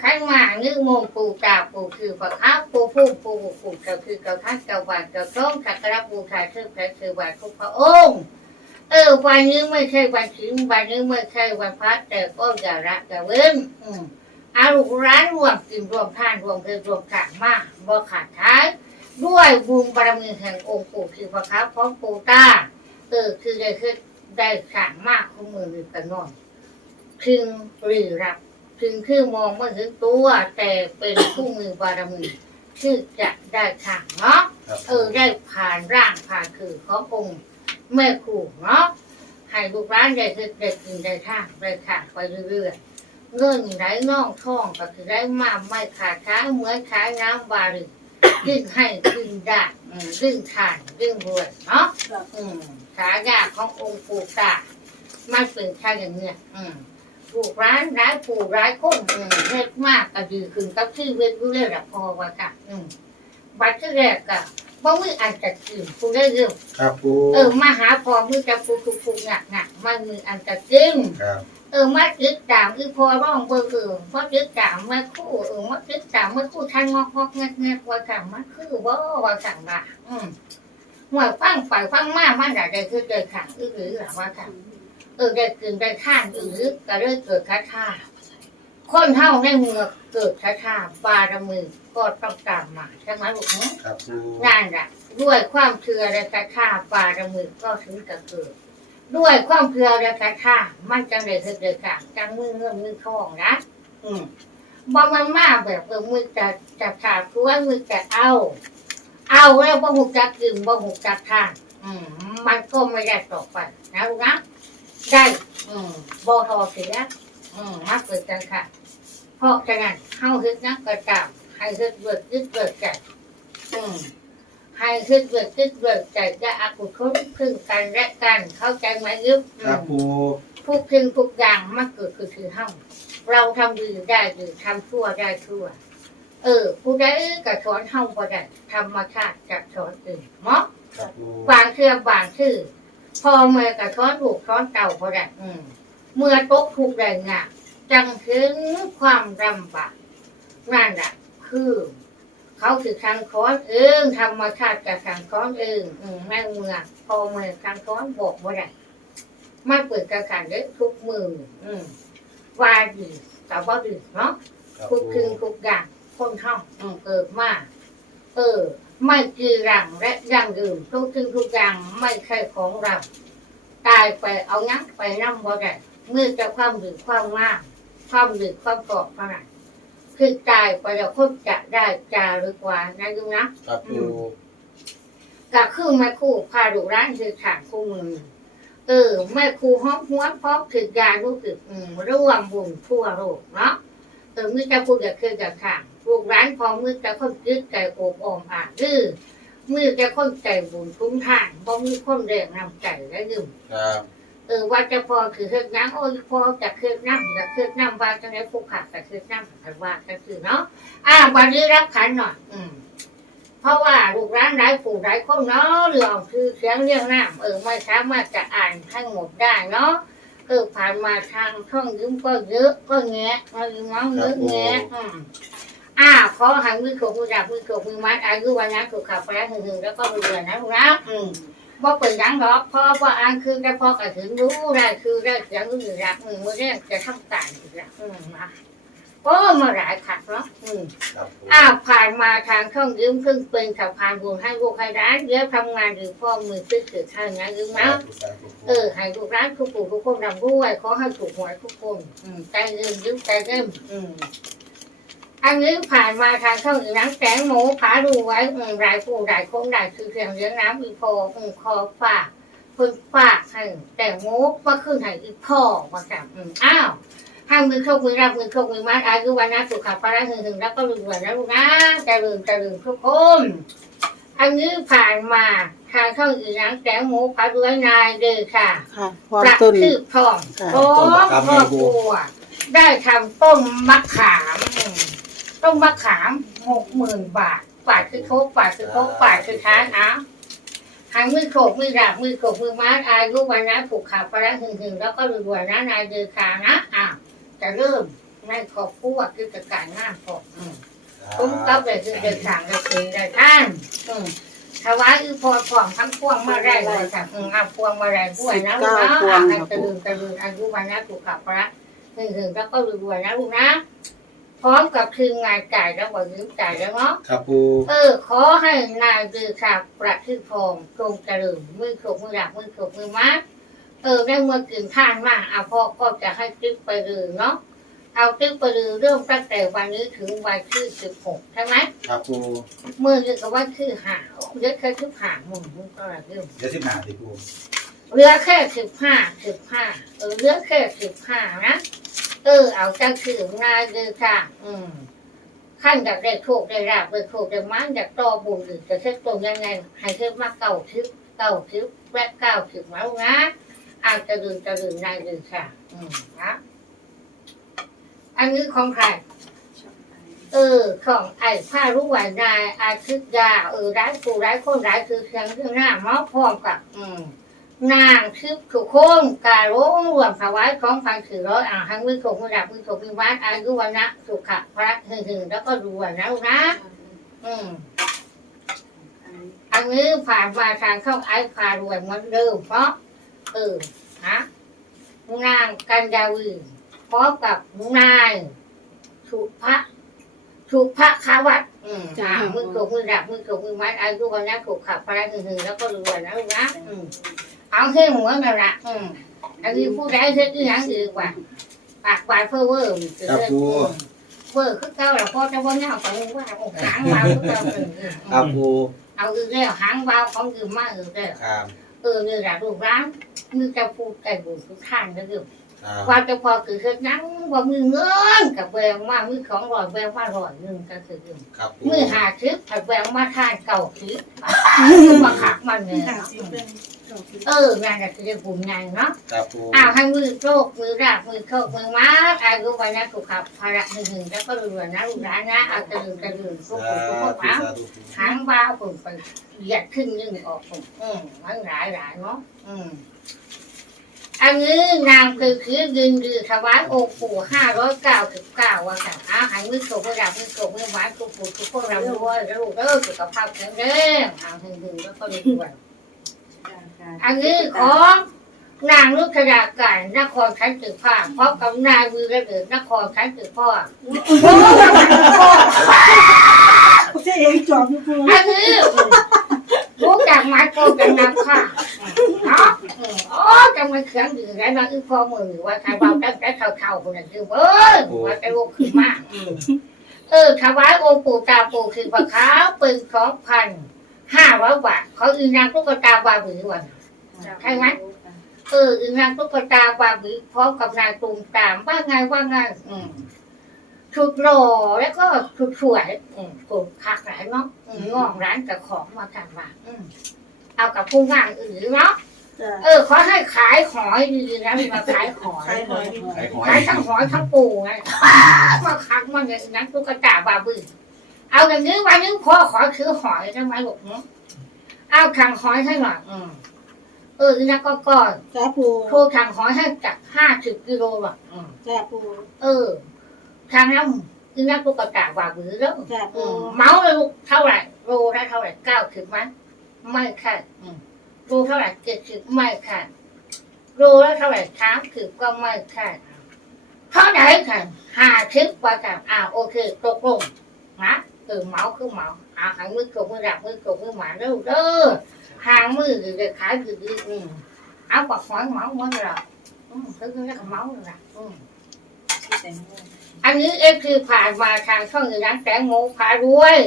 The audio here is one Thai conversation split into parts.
ขันหมานึกโมงปูกาปูคือปะค้าปูผู้ปูปูก็คือเกาทักเกาบานเกาต้องสักการะบูชาชื่อแพระชื่อบาททุกพระองค์เออวันนี้ไม่ใช่วันศีลวันนี้ไม่ใช่วันพระแต่ก็อย่าละอย่าเว้นอืมอาลูกร้านรวมกินรวมทานรวมคือรวมกลางมากบ่ขาดท้ายด้วยบุญบารมีแห่งองค์ปู่คือพระค้าพร้อมปูตาเออคือได้คือได้สั่งมากของมือหรือกันนอน พึงหรือรับ พึงคือมองไม่ถึงตัว แต่เป็นผู้มือบารมีที่จะได้สั่งเนาะครับเออได้ผ่านร่างผ่านคือขององค์แม่ครูเนาะให้ลูกร้านได้คือได้กินได้ท่างได้ขาดไปเรื่อยๆเงินไหลน่องท่องก็คือได้มากไม่ขาดช้าเหมือนขายน้ำบาริยิ่งให้ยิ่งได้อืมยิ่งทานยิ่งรวยเนาะอืมฉายาขององค์ปู่ตามันเป็นแค่อย่างเนี้ยอืม ลูกร้านร้ายผู้ร้ายคนอืมเล็กมากก็ดีขึ้นกับที่เวทรู้เรื่องละพอว่าค่ะอืมบัตรที่แรกก็บ่มีอันจะกินกูได้เรื่องครับปูเออมาหาพอมือจะฟูฟูฟูหนักหนักมันมีอันจะกินครับ เออมาจึกตามอีพอร้องเบิ่งเออพอจึกตามมาคู่เออมาจึกตามมาคู่ทันงอกงอกแงกแงกว่าสั่งมาคือบ่ว่าสั่งละอืมหัวฟังไปฟังมามันได้ได้คือได้ขังอือหรือหรือว่าสั่ง เออได้กินได้ข้านอือก็เลยเกิดคาถาคนเท่าในเมืองเกิดคาถาบารมีก็ต้องตามมาใช่ไหมลูกเนาะครับปูนั่นแหละด้วยความเชื่อและศรัทธาบารมีก็ถึงจะเกิด ด้วยความเชื่อและศรัทธามันจังเลยคือเกิดการจังมือเงินมือทองนะอืมบ่มันมาแบบเออมือจะจะขาดคือว่ามือจะเอา เอาแล้วบ่หุกจักกินบ่หุกจักทานอืมมันก็ไม่ได้ต่อไปนะลูกนะ ได้อืมบ่ทอเสียอืมมาเกิดกันค่ะ เพราะฉะนั้นเฮาฮึดนักกระจาให้ฮึดเบิดยึดเบิดใจอืมให้ขึ้นเกิดขึ้นเกิดใจจะอากุศลพึ่งกันและกันเข้าใจไหมยุบครับปูทุกสิ่งทุกอย่างมันเกิดขึ้นคือเฮาเราทำดีได้ดีทำชั่วได้ชั่ว เออ ผู้ใดก็สอนเฮาบ่ได้ธรรมชาติจะสอนอื่นเนาะครับปูบางเชื่อบางชื่อ พ่อแม่ก็สอนลูกสอนเต่าบ่ได้อืมเมื่อตกทุกข์ได้งานจังถึงความลำบากนั่นแหละคือ เขาคือทางค้อนเองธรรมชาติจะทางค้อนเองอืมแม่เมืองพอเมืองทางค้อนบอกว่าได้มาเปิดกระขันได้ทุกมืออืมว่าดีแต่ว่าดีเนาะครับทุกปูคืนทุกอย่างคนท่องอืมเกิดมาเออ ไม่กีรังและยั่งยืนทุกคืนทุกอย่างไม่ใช่ของเรา ตายไปเอางักไปนั่งบ่ได้เมื่อจะความดีความงามความดีความกรอบเท่านั้นคือตายไปแล้วคนจะได้จารึกไว่านะยุงนะครับปูก็คือแม่ครูพาดูร้านคือฉากคู่มือ เออแม่ครูห้องหัวพร้อมถึงยารู้สึกอืมร่วมบุญทั่วโลกเนาะเออมือจะพูดกับคือกับทาง ลูกร้านพร้อมมือจะคนยึดใจโอบอมอ่านดื้อมือจะคนใจบุญทุ่งทานบ่มีคนแรงนำใจและยืมครับเออว่าจะพอคือเฮ็ดน้ำโอ้ยพอจะเฮ็ดน้ำจะเฮ็ดน้ำว่าจะได้ผู้ขัดจะเฮ็ดน้ำขันว่าก็คือเนาะอ่าวันนี้รับขันหน่อยอืมเพราะว่าลูกร้านหลายปู่หลายคนเนาะเรื่องคือเสียงเรื่องน้ำเออไม่สามารถจะอ่านทั้งหมดได้เนาะเออผ่านมาทางช่องยืมก็เยอะก็แงะมาอยู่น้องเยอะแงะอืม อ่าขอหันมือโขกมือดับมือโขกมือมัดอายุวันนั้นถูกขับไปแล้วหึงๆแล้วก็รวยๆนะลูกนะอืมบ่าเป็นหยังหรอกพราะว่าอ่านคือได้พอกระถึงรู้ได้คือได้เสียงรู้อยู่รักอืมมือแรกจะทำต่ายอีกแล้วอืมนะโอ้มาหลายขัดเนาะอืมอ้าวผ่านมาทางช่องยืมครึ่งเป็นสะพานบุญให้ลูกให้ร้านเดี๋ยวทำงานหรือพ่อมือซื้อถือข้างนะยืมนะเออให้ลูกร้านทุกปู่ทุกคนรำด้วยขอให้ถูกหวยทุกคนอืมใจเงินยืมใจเงินอืม อันนี้ผ่านมาทางช่องอีนังแสงหมูผาดูไว้อืมรายผู้รายคงรายคือเพียงเลี้ยงน้ำอีพออืมคอฝากคนฝากให้แต่งโมกมาขึ้นให้อีพ่อมาจับอืมอ้าวห้ามมือเข้ามือรับมือเข้ามือมัดอายุวันนะสุขภาพระหึงหึงแล้วก็รวยนะลูกนะเจะลืมจะลืมทุกคนอันนี้ผ่านมาทางช่องอีนังแสงหมูผาด้วยนายเดอค่ะค่ะพร้อมประต้น คืบทองค่ะพร้อมครอบครัวได้ทำต้มมะขามอืม ต้มมะขามหกหมื่นบาทบาทคือโคกบาทคือโคกบาทคือท้ายนะทางมือโขกมือดาบมือโขกมือมัดอายุวันนะผูกขาพระหึงหึงแล้วก็รวยๆนะนายเดอค่ะนะอะจะเริ่มในครอบครัวคือจะการงานของอืมผมก็เลยคือเดินทางเลยคือได้ท่านอืมถวายคือพอพร้อมทั้งพวงมาได้เลยค่ะอืมเอาพวงมาได้ด้วยนะลูกนะเอาให้ตะลึงตะลึงอายุวันนะถูกขับพระถึงถึงแล้วก็รวยๆนะลูกนะ พร้อมกับทีมงานจ่ายแล้วบอกยืมจ่ายแล้วเนาะ ครับปูเออ ขอให้นายดือขาประทึกพงตรงเจริญมือขกมือหลักมือขกมือมัดเออได้เมื่อกินท่านมากเอาพ่อก็จะให้ติ๊กไปเลยเนาะเอาติ๊กไปเลยเริ่มตั้งแต่วันนี้ถึงวันที่สิบหกใช่ไหมครับปูเมื่อนี้ก็ว่าคือหาเยอะแค่สิบห้ามึงมึงก็อะไรเรื่องเดี๋ยวสิบห้าสิปูเหลือแค่สิบห้าสิบห้าเออเหลือแค่สิบห้านะ เออ เอาจังคือนายดือค่ะ อืมขั้นอยากได้โชคได้ราบได้โชคได้มันอยากต่อบุญหรือจะเช็คตรงยังไงให้เช็คมาเก้าทิพเก้าทิพแวะเก้าทิพแล้วนะอาจจะลืมจะลืมนายลืมค่ะ อืมนะอันนี้ของใครเออ ของไอ้ผ้ารู้ไหวนายอาทิตย์ยาเออร้ายกูร้ายคนร้ายคือเสียงเรื่องหน้าเมาพร้อมกับ อืม นางทิพย์ทุกคนการร้องรวมถวายของพันสี่ร้อยอ่างทั้งมือถกมือดับมือถกมือวัดอายุวันนะสุขะพระหึงหึงแล้วก็รวยนะลูกนะ อืมอันนี้ผ่านมาทางเข้าไอ้พารวยเหมือนเดิมเพราะเออฮะนางกันยาวีพร้อมกับนายสุภะสุภะคาวัตอืมจ้ามือถกมือดับมือถกมือวัดอายุวันนะสุขะพระหึงหึงแล้วก็รวยนะลูกนะอืม เอาเส้นหัวนั่นแหละอืมอันนี้ผู้ใดเส้นอีหยังดีกว่าปากปากเพื่อเวิร์มเวิร์คือเก่าแล้วพอจะว่าเงาของว่าโอ้หางวาวคือเก่าเออเออครับปูเอาอีกแล้วหางวาวของยืมมาอีกแล้ว ครับ เออนี่แหละลูกร้านมือจะพูดแต่บุญทุกท่านนะเดี๋ยว ครับว่าจะพอคือเฮ็ดหยังว่ามือเงินกับแวงมามือของรอยแวงมาร้อยหนึ่งก็คือครับปูมือหาคลิปถ้าแวงมาทานเก่าคลิปคือมาขักมันเนี่ยเอองานก็คือได้บุญงานเนาะครับปูอ้าวให้มือโรคมือราบมือโคกมือม้าอายุวันนะสุขภาระหนึ่งหนึ่งแล้วก็รวยนะลูกหลานนะเอาตะลึงตะลึงทุกสาคนทุกธุคนเอาสาธุปูหางบ้าผมไปเหยียดขึ้นยิ่งออกผมอืมมันหลายหลายเนาะอืม อันนี้นางคือคือยืนดือถวายองค์ปู่ห้าร้อยเก้าสิบเก้าว่าค่ะอาหารมือโกมือดับมือโกมือหวานทุกปู่ทุกคนรำรวยแล้วลูกเออสุขภาพแข็งแรงเอาหึงหึงแล้วก็มีควยอันนี้ของนางนุชยาการนครชันตึกผ้าพร้อมกับนายวีระเดชนครชันตึกพ่อพ่อเจ๊ยังจอบอยู่ปูอันนี้ รู้จักไม้โกงกันนำค่ะเนาะอืมอ๋อจังมันเขียนอยู่ไงมาอีพ่อมือว่าทายเบาตั้งแต่เท่าๆคนนั้นคือเอ้ยว่าจะลูกขึ้นมากเออถวายองค์ปู่ตาปู่คือพระขาวเป็นของพันห้าร้อยบาทเขาอีนางตุ๊กตาบาบือวันใช่ไหมเอออีนางตุ๊กตาบาบีพร้อมกับนายตูมตามว่าไงว่าไงอืม ชุดหล่อแล้วก็ชุดสวยอืมกลุ่มคักหลายเนาะอืมงอกร้านกับของมากันว่าอืมเอากับผู้งานอื่นเนาะจ้าเออขอให้ขายหอยดีๆนะมีมาขายหอยขายหอยขายหอยขายทั้งหอยทั้งปูไงมาคักมันเนี่ยอีนางตุ๊กตาบาบีเอาอย่างนี้วันนี้พ่อขอซื้อหอยได้ไหมลูกเนาะเอาขังหอยให้หน่อยอืมเอออีนางก็ก่อนจ้าปูโทรทางหอยให้จากห้าสิบกิโลอะอืมจ้าปู เออ ทางนั้นคือนักตุ๊กตาว่าบือแล้วจ้าอืปูมเมาเลยลูกเท่าไหร่โลได้เท่าไหร่เก้าสิบไหมไม่ค่ะอืมโลเท่าไหร่เจ็ดสิบไม่ค่ะโลแล้วเท่าไหร่สามสิบก็ไม่ค่ะเท่าไหร่ค่ะห้าสิบกว่าค่ะอ่าโอเคตกลงนะเออเมาคือเมาอ่าหางมือกบมือดับมือกบมือหมาเด้อเด้อหางมือจะขายคือดีอืมเอาปากหอยเมาหมดแล้วอืมคือคือเมาเลยนะอืม อันนี้เอฟคือผ่านมาทางช่องอื่นร้านแตงโมพารวย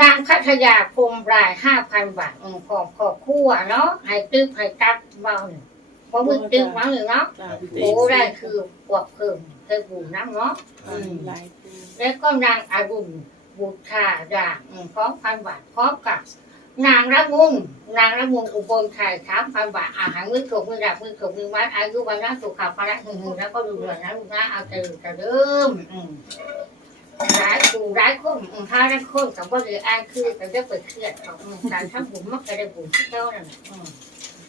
นางพัทยาพรมรายห้าพันบาทอืมขอบขอบคู่อะเนาะให้ตึ๊บให้ตัดเบาหนึ่งเพราะมึงตึ๊บเบาหนึ่งเนาะจ้าโอ้ได้คือปวกเพิ่มเคยบูน้ำเนาะอืมหลายปูแล้วก็นางอารุณบุตราดาอืมพร้อมพันบาทพร้อมกับ นางระมุงนางระมุงอุบลไทยสามพันบาทอาหารมือถกมือดับมือถกมือมัดอายุวันนะสุขภาพระหึงหึงแล้วก็ดูเรื่องนะลูกนะเอาใจจะเริ่มร้ายกูร้ายคนอืมถ้าร้ายคนกับว่าเรืออ้างคือแต่จะเปิดเครียดขอืมการทำบุญมักจะได้บุญที่เจ้านั่น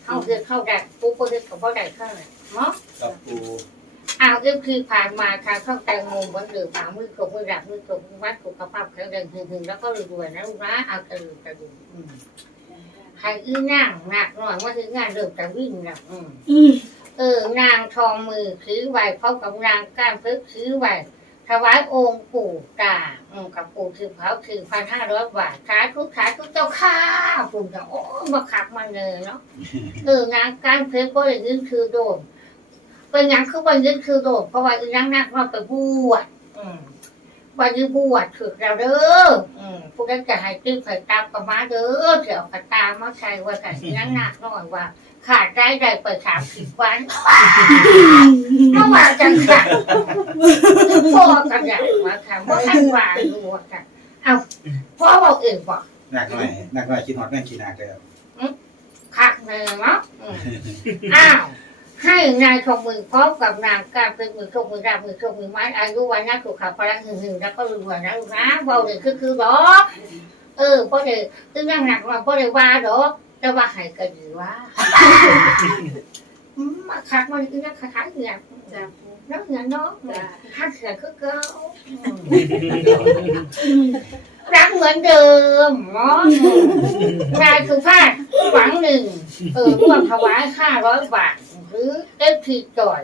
เข้าเรือเข้าได้ปุ๊บก็เรือกับว่าได้เข้าเลยเนาะครับปู เอาก็คือผ่านมาทางช่องแตงโมเหมือนเดิมฝ่ามือกบมือดับมือกบมือวัดสุขภาพแข็งแรงหึงๆแล้วก็รวยๆนะลูกนะเอากระดูกกระดูกให้อื้อนั่งหนักหน่อยว่าคืองานเริ่มจะวิ่งแล้วอืมเออนางทองมือถือไหวพร้อมกับนางก้านเพิกถือไหวถวายองค์ปู่ตาอืมกับปู่ถือเผาถือพันห้าร้อยบาทขาทุกขาทุกเจ้าข้าปู่จะโอ้มาขับมาเลยเนาะเออนางก้านเพิกก็เลยยืนคือโดน เป็นหยังคือวันยืนคือโดนเพราะว่าอีนางนักว่าไปบวชอืมวันยืนบวชถึกแล้วเด้ออืมพวกนั้นจะให้ตื้อไข่ตามกับมาเด้อเดี๋ยวกระตามมาใช้ว่าแต่อีนางนักน้อยว่า ขาดได้ได้ไปสามสิบวันเมื่อวานจังค่ะพ่อกันใหญ่มาค่ะเมื่อทันวานดูค่ะเอาพ่อบอกเองบอกหนักหน่อยหนักหน่อยคิดฮอตแม่งขี้หนักเลยครับคักเนยเนาะอืมอ้าว ให้นายชงมือพร้อมกับนางการเป็นมือชงมือราบมือชงมือไม้อายุวันนักสุขภาพลังหึงๆแล้วก็รวยนะลูกนะเบาเลยคือคือดอกเออพ่อเด็กตึ้งนั่งหนักมาพ่อเด็กว่าดอกแต่ว่าให้กันดีว่าอืมมาคักมันอีนักคักๆเนี่ยจ้าน้ำเงินเนาะถ้าเสือคือเก่ารักเหมือนเดิมเนาะนายสุภาพหวังหนึ่งเออร่วมถวายห้าร้อยบาท หรือเอฟทีจอย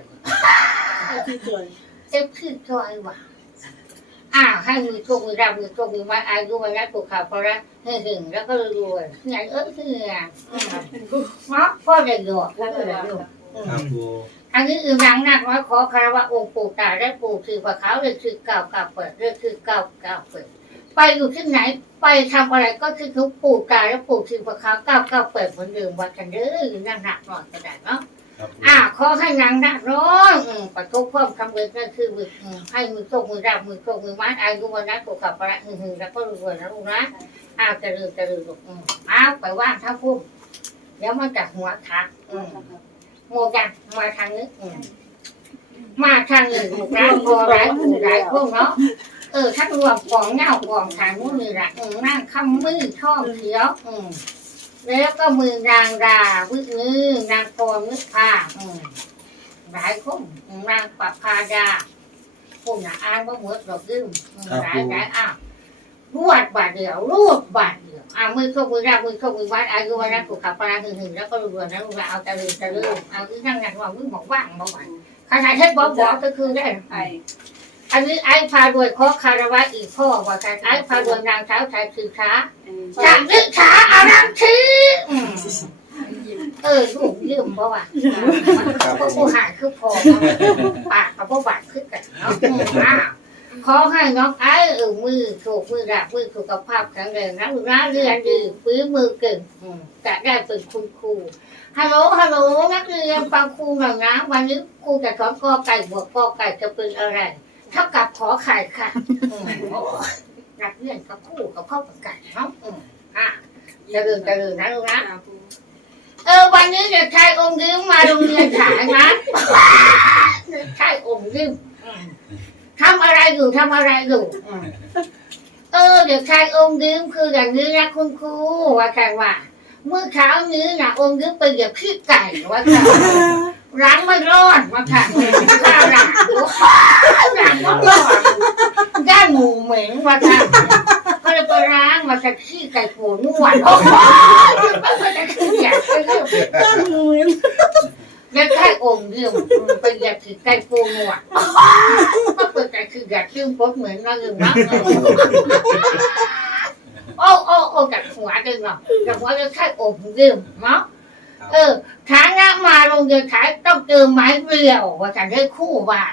ที่สวยเอฟทีจอยว่ะอ้าวให้มือโชคมือรับมือโชคมือไม้อายุวันละถูกข่าวพอละหึงแล้วก็รวยเงี้ยเออคือเงี้ยเนาะพ่อได้หยอกพ่อได้หยอกครับปูอันนี้อือนังนักว่าขอคารวะองค์ปู่ตาและปู่คือพระเขาเลยคือเก่าเก่าเปิดเลยคือเก่าเก่าเปิดไปอยู่ที่ไหนไปทำอะไรก็คือทุกปู่ตาและปู่คือพระเขาเก่าเก่าเปิดเหมือนเดิมว่ากันเด้ออือนังนักหน่อยก็ได้เนาะครับปู อ่าขอให้นางนักร้องประทุกเพิ่มคำเบิกนั่นคือบึกอืมให้มือโชคมือรับมือโชคมือมัดอายุวันนั้นถูกขับประหึงๆแล้วก็รวยนะลูกนะอ้าวจะลืมจะลืมลูกอืมอ้าวไปว่างท่าพุ่มเดี๋ยวมันจะหัวทักอืมโมกันมาทางนี้อืมาทางนี้ถูกร้านพอร้ายถูกร้ายพวกเนาะเออทั้งรวมกองเงากองขางมือนี่แหละอืมนั่งคำมือช่อเขียวอืม แล้วก็มือนางดาวิมือนางพรนึกพาอืมหลายคนอืมนางปภาดาคนน่ะอ่านว่าหมือนดอกยืมอืมหลายหลายอะรวดบาทเดียวรูดบาทเดียวอะมือเข้ามือรามือเข้ามือวัดอายุวันนั้นถูกขับปลาหึงๆแล้วก็รวยๆนะลูกนะเอาแต่ลืมแต่ลืมเอาที่นั่งงานว่ามือบอกว่างบอกว่าขนาดเทศบอกบอกก็คือได้ ออันนี้ไอ้พารวยขอคารวะอีกข้อว่าการไอ้พารวยนางเท้าชายคือช้าจากนึกช้าเอานางทีอืมเออลูกยืมเพราะว่าพวกผู้หายคือพอปากกับพวกบาดขึ้นกันเนาะอืมอ้าวขอให้น้องไอ้เออมือถูกมือดับมือสุขภาพแข็งแรงนะลูกนะเรียนดีฝีมือเก่งอืมจะได้เป็นคุณครูฮัลโหลฮัลโหลนักเรียนฟังครูหน่อยนะวันนี้ครูจะสอนกอไก่บวกกอไก่จะเป็นอะไร เท่ากับขอไข่ค่ะอืมโอ้ยนักเรียนกับคู่กับพ่อประกาศเนาะอืมอะจะเริญจะเริญนะลูกนะเออวันนี้เด็กชายอมยิ้มมาโรงเรียนฉายนะเด็กชายอมยิ้มอืมทำอะไรอยู่ทำอะไรอยู่อืมเออเด็กชายอมยิ้มคืออย่างนี้นะคุณครูว่าแค่ว่าเมื่อเช้านี้นะอมยิ้มไปเหยียบขี้ไก่ว่าแค่ ล้างไม่รอดว่าค่ะข้าวหลามหลามไม่รอดย่างหมูเหม็นว่าค่ะก็เลยไปล้างมาจากขี้ไก่ปูนวดโอ้โหมันจะขี้อยากไปเรื่องตั้งมือแล้วใกล้องค์เดียวไปอยากถือไก่ปูหนวดก็เปิดใจคืออยากชื่นพบเหมือนนั่งนเลยนะโอ้โอ้โอ้จากหัวดึงเนาะจากหัวจะใช่องค์เดียวเนาะ เออฐานะมาโรงเรียนขายต้องเจอไม้เรียวว่าฉันได้คู่ว่า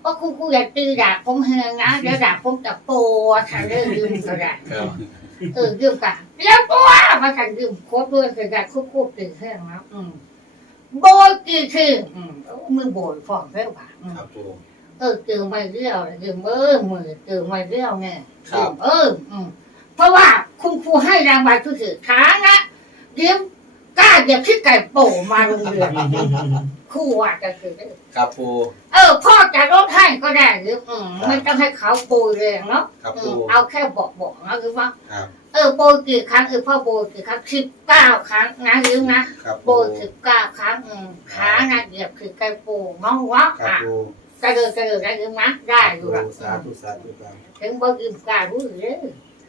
เพราะคู่คู่อยากตีดาบผมเฮงนะเดี๋ยวดาบผมจะโปฉันได้ยืมก็ได้ครับเออยืมกันเรียกตัวมาฉันยืมโค้ดด้วยคือการควบคุมตื่นแห้งแล้วอืมโบยกี่ทีอืมมือโบยฟองเรียวป่ะอืมครับปูเออเจอไม่เรียวเจอเมื่อมือเจอไม่เรียวไงครับเออ อืมเพราะว่าคุณครูให้รางวัลคือถือช้านะเดี๋ยว กล้าอย่าคิดไก่โป่มาโรงเรียนครูว่าจะคือ ครับปูเออ พ่อจะลดให้ก็ได้หรืออืมไม่ต้องให้เขาโปรยแรงเนาะครับอืปูมเอาแค่บอกบอกๆนะหรือว่า ครับเออโปรยกี่ครั้งเออพ่อโปรยกี่ครั้งสิบเก้าครั้งนะหรือนะครับโปรปูยสิบเก้าครั้งอืมขาหนักเหยียบคือไก่โป่งน้องวะครับอะปูกระเดินกระเดินได้หรือมั้ยได้อยู่หรอกสาธุสาธุครับถึงบ่ยืมกล้ารู้เลย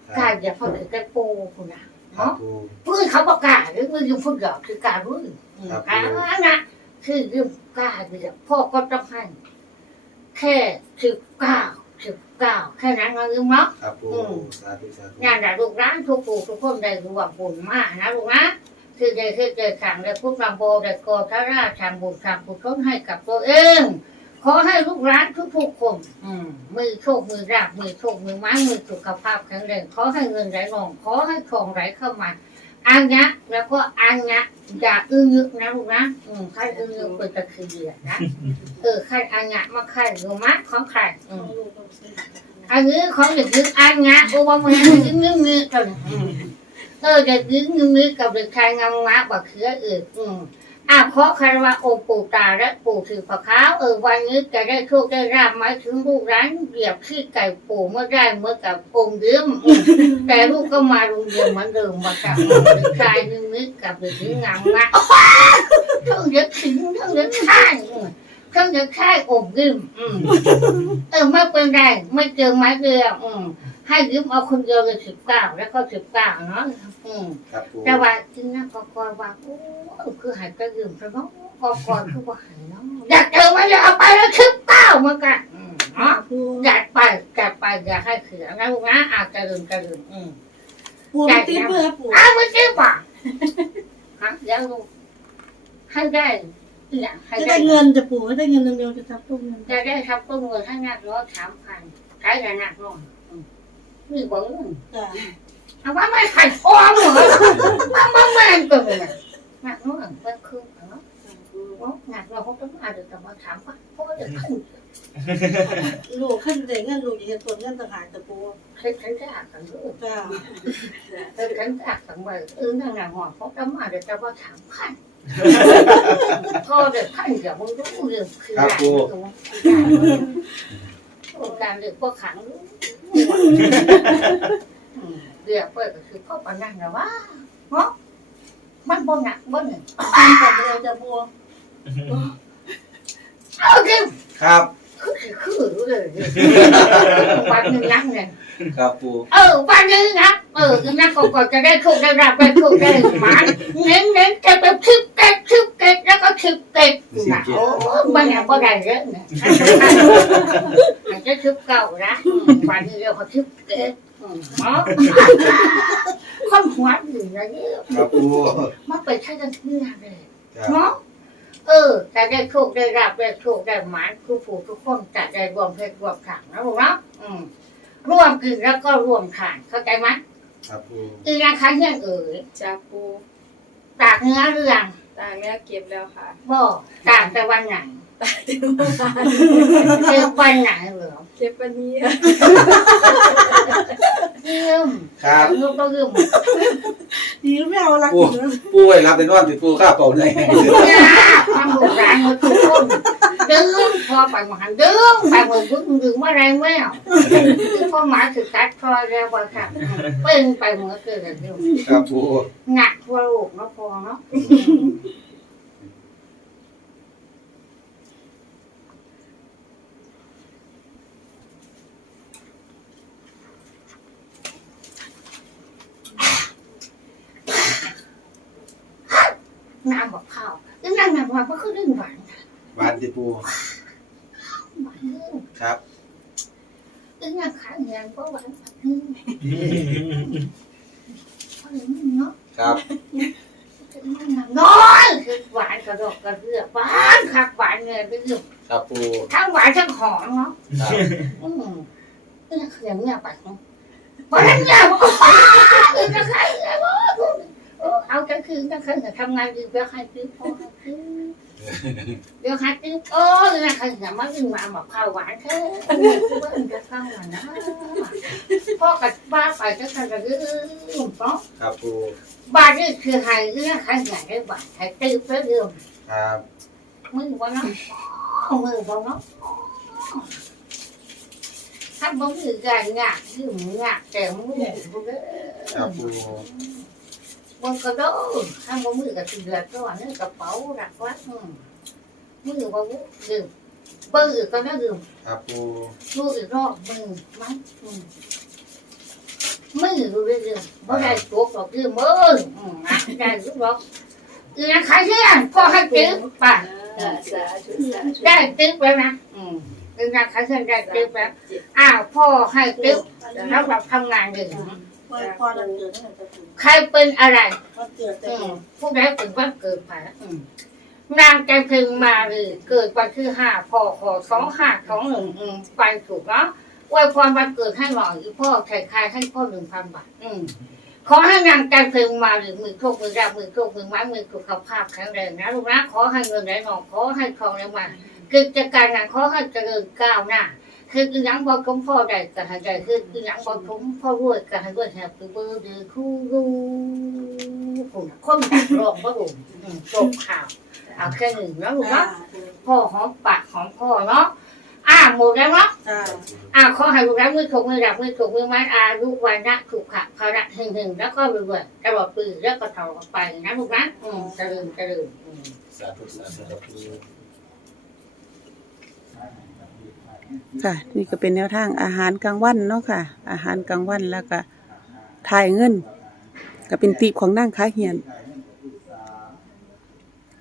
คกล้ารับอย่าพอถึงกระโปรงคุณนะ ครับเนาะปูพูดเขาบอกกล้าหรือมือยืมพูดหยอกคือกล้ารู้อืมครับกล้านะคือยืมกล้าเดียวพ่อก็ต้องให้แค่สิบเก้าสิบเก้าแค่นั้นเรายืมเนาะครับปูอืมสาธุสาธุงานแต่ลูกร้านทุกปู่ทุกคนได้รู้ว่าบุญมากนะลูกนะคือได้คือได้สั่งได้พูดลำโบได้กอทาราทำบุญทำบุญต้นให้กับตัวเอง ขอให้ลูกร้านทุกๆคนอืมมือโชคมือราบมือโชคมือไม้มือสุขภาพแข็งแรงขอให้เงินไหลลงขอให้ของไหลเข้ามาอันยะแล้วก็อันยะอย่าอึ้งยึกนะลูกนะอืมใครอึ้งยึกเป็นตะคือเดือดนะเออใครอันยะมาใครหรือมะของใครอืมอันนี้ของเด็กยึดอันงะโอ้ว่ามันยึดนึงนึงกันเออเด็กยึดนึงนึงกับเด็กชายงามงะบักเขือเอออืม อะขอคารวะองค์ปู่ตาและปู่ถือพระขาวเออวันนี้จะได้โชคได้ราบหมายถึงลูกร้านเหยียบขี้ไก่ปู่เมื่อได้เมื่อกับองค์เดิมอืมแต่ลูกก็มาโรงเรียนเหมือนเดิมมากับเด็กชายนึงนึงกับเด็กหญิงงามงะทั้งเด็กถึงทั้งเด็กชายอืมทั้งเด็กชายองค์เดิมอืมเออไม่เป็นไรไม่เจอไม้เดียวอืม ให้ยืมเอาคนเดียวเลยสิบเก้าแล้วก็สิบเก้าเนาะอืมครับปูแต่ว่าจริงนะกอกอยว่าโอ้คือหายก็ยืมซะเนาะกอกอยคือว่าหายเนาะอยากเจอมันอยากเอาไปแล้วสิบเก้าเหมือนกันอืมเนาะอยากไปอยากไปอยากให้เขือนะลูกนะอาจจะลืมจะลืมอืมปู่ไม่ตีเพื่อปู่อ้าวไม่จริงป่ะฮะเดี๋ยวลูกให้ได้อยากให้จะได้ได้เงินจะปู่ไม่ได้เงินเดียวจะทำตู้เงินจะได้ครับก็เงินให้นักร้อยสามพันใช้แต่หนักหน่อยอืม นี่บอกเงินจ้ะเอาว่าไม่ไข่ฟองเหรอว่ามาแม่นก็เลยหนักน้อยเป็นคืนเนาะหนักเราเขาต้องมาเดี๋ยวจะมาถามว่าเพราะว่าเดี๋ยวขึ้นลูกขึ้นได้เงินลูกจะเห็นตัวเงินต่างหากจะปู่เคยขันจะอ่านกันด้วยจ้ะเคยขันจะอ่านกันไปเออนั่นแหละหัวเขาต้องมาเดี๋ยวจะมาถามพันพอเดี๋ยวพันเดี๋ยวมึงรู้เรื่องคืออะไรการเดือดพวกขังรู้อืม เรียกเปิดก็คือพ่อปานนั่นนะว่าเนาะมันบ่หนักบ่หนึ่งกินกับเดียวจะปู่เอาจริงครับ คือคือคือรู้เลยวันหนึ่งนักเนี่ยครับปูเออวันหนึ่งนักเออนักก็จะได้โชคได้รับได้โชคได้หมานเน้นเน้นจะเป็นชิบเก็ดชิบเก็ดแล้วก็ชิบเก็ดนะโอ้มันเนี่ยบ่ได้เยอะเนี่ยอาจจะชิบเก่านะวันนี้เราก็ชิบเก็ดเนาะคนหัวอยู่นะเนี่ยครับปูมันไปใช้กันที่งานเลยครับเนาะ เออจะได้โชคได้รับได้โชคได้หมานทุกผู้ทุกคนจะได้รวมเพศรวมขังนะลูกเนาะอืมร่วมกินแล้วก็ร่วมทานเข้าใจไหมครับปูอีนางค้าเฮียงเอ๋ยจากปูตากเนื้อเรื่องต่างแล้วเก็บแล้วค่ะบ่ตากแต่วันไหน ตายถึงเมื่อวานเจอวันไหนเหรอเก็บวันนี้ค่ะยืมครับลูกก็ยืมดีไม่เอาละกินนะปูไว้รับเป็นว่าติดปูข้าวเปล่าเลยทำโบรานมาทุกคนดึงพอไปมาหันดึงไปหมดดึงดึงมาไรแมวคือพ่อหมาถือกัดคอแล้วว่าค่ะเป็นไปเหมือนเกิดอะไรอยู่ครับปูหนักกว่าลูกเนาะพอเนาะ น้ำบอกข้าวอีนั่งหนักมาก็คือเรื่องหวานหวานติดปูหวานเรื่องครับอีนั่งขาเงียนก็หวานหวานเรื่องเพราะอย่างนี้เนาะครับน้อยคือหวานกระดกกระเรือกหวานคักหวานเงินไปอยู่ครับปูทั้งหวานทั้งหอมเนาะครับอืมนี่คืออย่างเงี้ยไปเนาะเพราะนั้นเงี้ยบอกว่าเออจะใครเงี้ยบอก เออเอาจะคืนจะคืนจะทำงานดีเดี๋ยวใครซื้อพอให้ซื้อเดี๋ยวใครซื้อโอ้ยนะใครจะมาดึงมาบอกข้าวหวานแค่คือว่าจะข้าวหวานนะพ่อกับบ้าไปจะทำกระดื้อเนาะครับปูบ้านนี่คือใครเนี่ยใครอยากได้บ้านใครตื้อเพื่อเดิมครับมือบ่เนาะมือบ่เนาะถ้าบ่มือกันงากยืมงากแต่มือบ่เด้ครับอ ปูบ่ก็โดถ้าบ่มือก็สิเดือดร้อนในกระเป๋ารักวัดมือบ่บ่ดื่มเปิ้ลอีกก็ได้ดื่มครับปูดูอีกรอบมือมั้งอืมมือดูเรื่องๆบ่ได้ตัวก็คือมืออืมนะได้ทุกรอบอีนักขายเที่ยงก็ให้ติ๊บไป่ะได้ติ๊บแล้วนะอืมอีนักขายเที่ยงได้ติ๊บแล้วอ้าวพ่อให้ติ๊บแล้วแบบทำงานอยู่ ไว้พอเราเกิดนั่นแหละจะถูกใครเป็นอะไรวันเกิดแต่อืก่อมนผู้ใดเป็นวันเกิดผ่าอืมนางจันทึงมาหรือเกิดวันที่ห้าพอคสองห้าสองหนึ่งอืมไปถูกเนาะอวยพรวันเกิดให้หน่อยอีพ่อไถ่คายให้พ่อหนึ่งพันบาทอืมขอให้นางจันทึงมาหรือมือโชคมือราบมือโชคมือไม้มือสุขภาพแข็งแรงนะลูกนะขอให้เงินไหลนองขอให้ทองไหลมากิจการงานขอให้เจริญก้าวหน้า คือยังบอก com พ่อได้ก็ให้ได้คือยังบอก com พ่อรวยก็ให้รวยแฮปปี้เบิร์ดเดย์คู่รู้ผมคนรองบ่รู้อืมจบข่าวเอาแค่หนึ่งแล้วลูกเนาะพ่อหอมปากหอมพ่อเนาะอ่าหมดแล้วเนาะอ่าอ่าขอให้ลูกรักมือถกมือดับมือถกมือไม้อาลูกวันนะถูกขะภาระหึงหึงแล้วก็รวยๆตลอดปีแล้วก็เท่าไปนะลูกนะอืมจริญเจริญอืมสาธุสาธุ ค่ะ นี่ก็เป็นแนวทางอาหารกลางวันเนาะค่ะ อาหารกลางวันแล้วก็ถ่ายเงิน ก็เป็นตีบของนั่งค้าเฮียน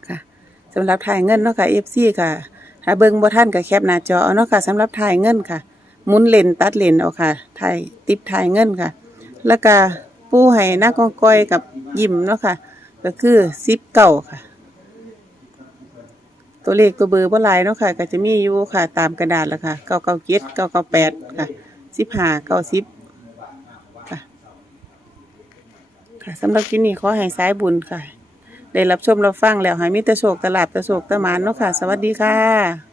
ค่ะสำหรับถ่ายเงินเนาะค่ะ FC ค่ะถ้าเบิ่งบ่ทันก็แคปหน้าจอเอาเนาะค่ะสำหรับถ่ายเงินค่ะหมุนเลนตัดเลนเอาค่ะถ่ายติดถ่ายเงินค่ะ แล้วก็ปูให้หน้ากองก้อยกับยิ้มเนาะค่ะ ก็คือ10เก่าค่ะ ตัวเลขตัวเบอร์บ่หลายเนาะค่ะ ก็จะมีอยู่ค่ะ ตามกระดาษแล้วค่ะเก้าเก้าเจ็ดเก้าเก้าแปดค่ะสิบห้าเก้าสิบค่ะค่ะสำหรับคลิปนี้ขอให้สายบุญค่ะ ได้รับชมรับฟังแล้วให้มิตรโศกตลาดตะโศกตะหมานเนาะค่ะ สวัสดีค่ะ